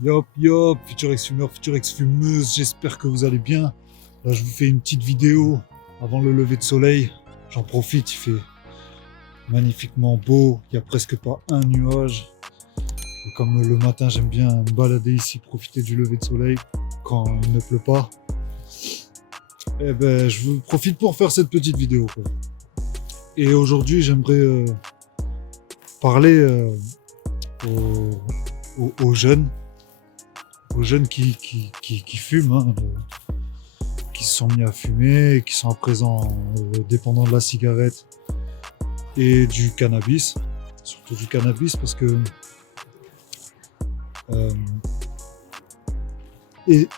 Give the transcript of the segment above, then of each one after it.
Yop yop, futur ex-fumeur, futur ex-fumeuse, j'espère que vous allez bien. Là je vous fais une petite vidéo avant le lever de soleil. J'en profite, il fait magnifiquement beau, il n'y a presque pas un nuage. Et comme le matin j'aime bien me balader ici, profiter du lever de soleil quand il ne pleut pas. Eh ben je vous profite pour faire cette petite vidéo, quoi. Et aujourd'hui j'aimerais parler aux jeunes, qui fument, hein, qui se sont mis à fumer, qui sont à présent dépendants de la cigarette et du cannabis, surtout du cannabis parce que euh, et,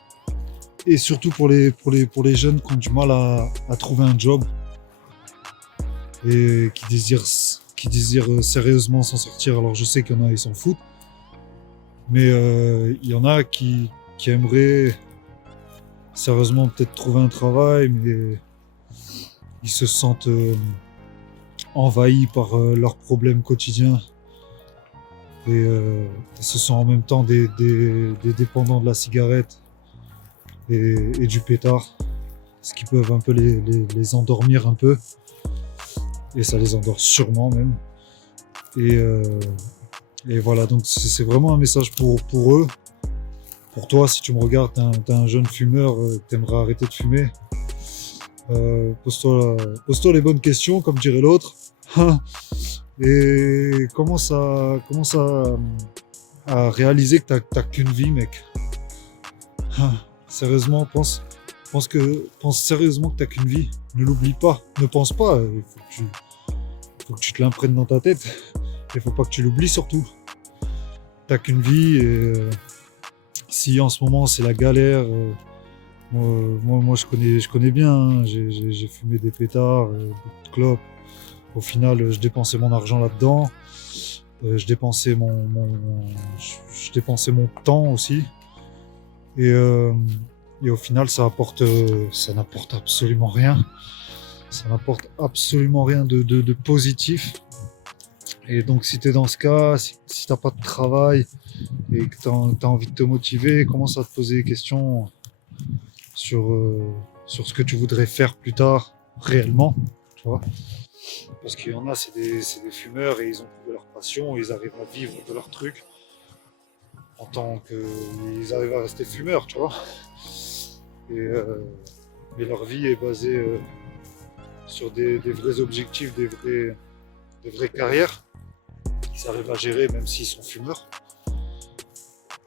et surtout pour les jeunes qui ont du mal à trouver un job et qui désirent sérieusement s'en sortir. Alors je sais qu'il y en a, ils s'en foutent, mais il y en a qui aimeraient sérieusement peut-être trouver un travail, mais ils se sentent envahis par leurs problèmes quotidiens et ce sont en même temps des dépendants de la cigarette et du pétard, ce qui peuvent un peu les endormir un peu, et ça les endort sûrement même. Et, euh, et voilà, donc c'est vraiment un message pour eux. Pour toi, si tu me regardes, t'es un jeune fumeur, t'aimerais arrêter de fumer, pose-toi les bonnes questions, comme dirait l'autre. Et commence à réaliser que t'as qu'une vie, mec. Sérieusement, pense sérieusement que t'as qu'une vie. Ne l'oublie pas. Ne pense pas. Il faut que tu te l'imprègnes dans ta tête. Il faut pas que tu l'oublies surtout. T'as qu'une vie et si en ce moment c'est la galère, moi je connais bien, hein. J'ai fumé des pétards, beaucoup de clopes. Au final, je dépensais mon argent là-dedans. Je dépensais mon temps aussi. Et, euh, et au final, ça n'apporte absolument rien. Ça n'apporte absolument rien de positif. Et donc, si tu es dans ce cas, si tu n'as pas de travail et que tu as envie de te motiver, commence à te poser des questions sur, euh, sur ce que tu voudrais faire plus tard, réellement. Tu vois. Parce qu'il y en a, c'est des fumeurs et ils ont trouvé leur passion, ils arrivent à vivre de leur truc en tant que. Ils arrivent à rester fumeurs, tu vois. Et, mais leur vie est basée sur des vrais objectifs, des vraies carrières qu'ils arrivent à gérer même s'ils sont fumeurs.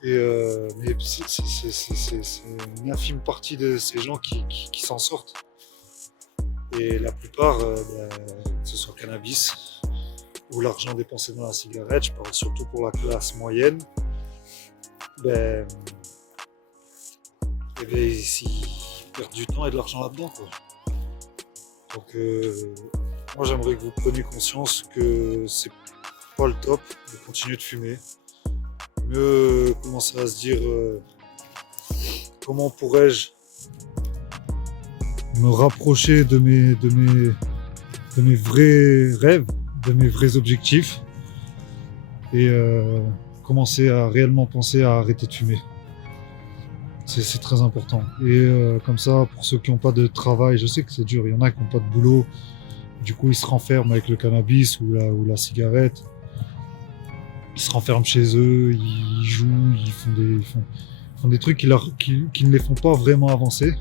Mais c'est une infime partie de ces gens qui s'en sortent. Et la plupart, que ce soit cannabis ou l'argent dépensé dans la cigarette, je parle surtout pour la classe moyenne, ben, eh ben, ils perdent du temps et de l'argent là-dedans, quoi. Donc, moi, j'aimerais que vous preniez conscience que c'est pas le top de continuer de fumer. Mieux commencer à se dire comment pourrais-je me rapprocher de mes vrais rêves, de mes vrais objectifs, et commencer à réellement penser à arrêter de fumer. C'est très important. Et comme ça, pour ceux qui n'ont pas de travail, je sais que c'est dur, il y en a qui n'ont pas de boulot, du coup ils se renferment avec le cannabis ou la cigarette, ils se renferment chez eux, ils jouent, ils font des trucs qui ne les font pas vraiment avancer.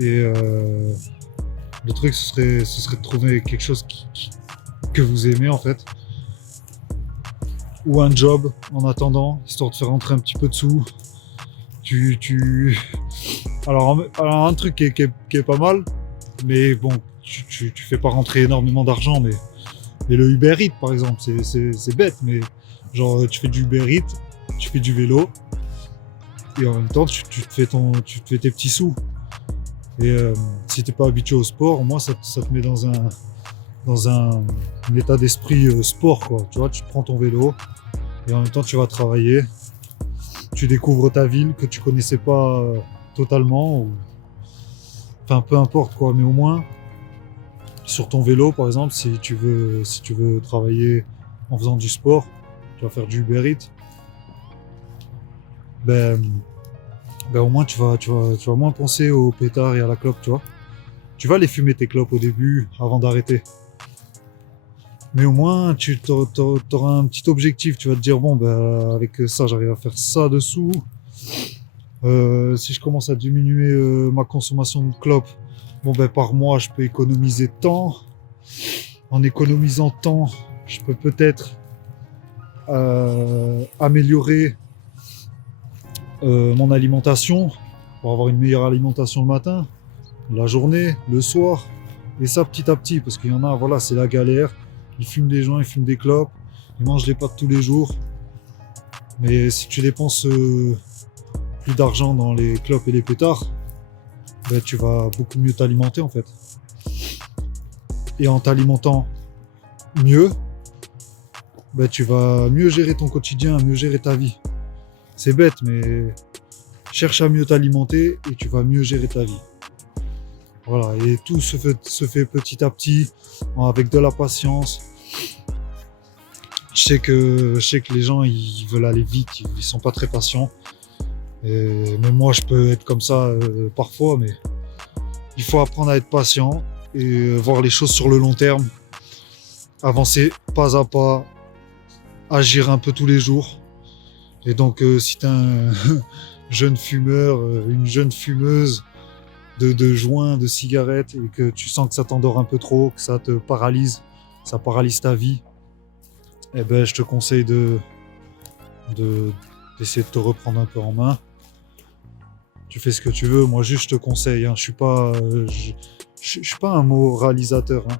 Et le truc, ce serait de trouver quelque chose que vous aimez en fait, ou un job en attendant, histoire de faire rentrer un petit peu de sous. Tu, tu... Alors, un truc qui est pas mal, mais bon, tu fais pas rentrer énormément d'argent, mais le Uber Eats par exemple, c'est bête, mais genre tu fais du Uber Eats, tu fais du vélo, et en même temps tu te fais tes petits sous. Et si t'es pas habitué au sport, moi ça te met dans un état d'esprit sport, quoi. Tu vois, tu prends ton vélo et en même temps tu vas travailler, tu découvres ta ville que tu connaissais pas totalement, enfin peu importe quoi, mais au moins sur ton vélo par exemple, si tu veux travailler en faisant du sport, tu vas faire du Uber Eats, ben, au moins tu vas moins penser aux pétards et à la clope, tu vois. Tu vas les fumer tes clopes au début avant d'arrêter. Mais au moins tu auras un petit objectif, tu vas te dire bon ben avec ça j'arrive à faire ça dessous. Si je commence à diminuer ma consommation de clopes, bon ben par mois je peux économiser tant. En économisant tant, je peux peut-être améliorer mon alimentation pour avoir une meilleure alimentation le matin, la journée, le soir, et ça petit à petit, parce qu'il y en a, voilà, c'est la galère. Ils fument des joints, ils fument des clopes, ils mangent des pâtes tous les jours. Mais si tu dépenses plus d'argent dans les clopes et les pétards, ben, tu vas beaucoup mieux t'alimenter en fait. Et en t'alimentant mieux, ben, tu vas mieux gérer ton quotidien, mieux gérer ta vie. C'est bête, mais cherche à mieux t'alimenter et tu vas mieux gérer ta vie. Voilà, et tout se fait petit à petit, avec de la patience. Je sais que les gens, ils veulent aller vite, ils sont pas très patients. Mais moi, je peux être comme ça parfois, mais il faut apprendre à être patient et voir les choses sur le long terme. Avancer pas à pas, agir un peu tous les jours. Et donc, si tu es un jeune fumeur, une jeune fumeuse de joints, de cigarettes, et que tu sens que ça t'endort un peu trop, que ça te paralyse, ça paralyse ta vie, eh ben, je te conseille d'essayer de te reprendre un peu en main. Tu fais ce que tu veux, moi juste je te conseille, hein. Je suis pas un moralisateur, hein.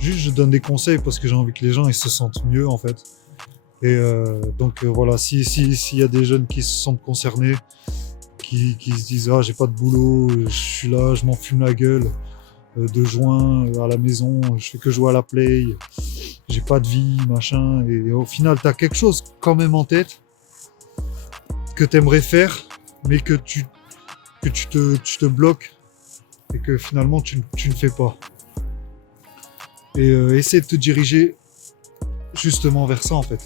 Juste je donne des conseils parce que j'ai envie que les gens ils se sentent mieux en fait. Et donc voilà, s'il y a des jeunes qui se sentent concernés, qui se disent ah j'ai pas de boulot, je suis là, je m'en fume la gueule, de joints à la maison, je fais que jouer à la play, j'ai pas de vie, machin, et au final t'as quelque chose quand même en tête que t'aimerais faire, mais que tu te bloques et que finalement tu ne fais pas. Et essaie de te diriger justement vers ça en fait,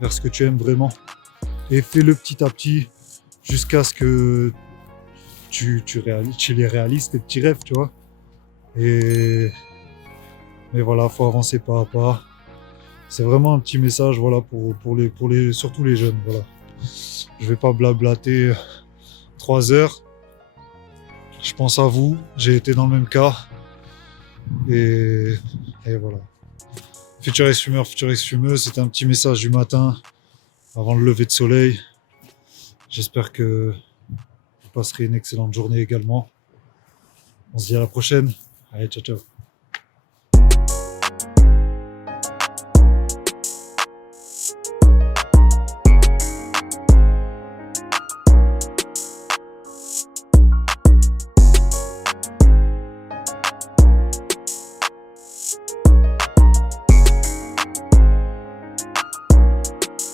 vers ce que tu aimes vraiment. Et fais-le petit à petit jusqu'à ce que tu les réalises, tes petits rêves, tu vois. Mais voilà, faut avancer pas à pas. C'est vraiment un petit message, voilà, surtout les jeunes, voilà. Je vais pas blablater 3 heures. Je pense à vous, j'ai été dans le même cas. Et voilà. Futuriste fumeur, futuriste fumeuse, c'était un petit message du matin avant le lever de soleil. J'espère que vous passerez une excellente journée également. On se dit à la prochaine. Allez, ciao ciao.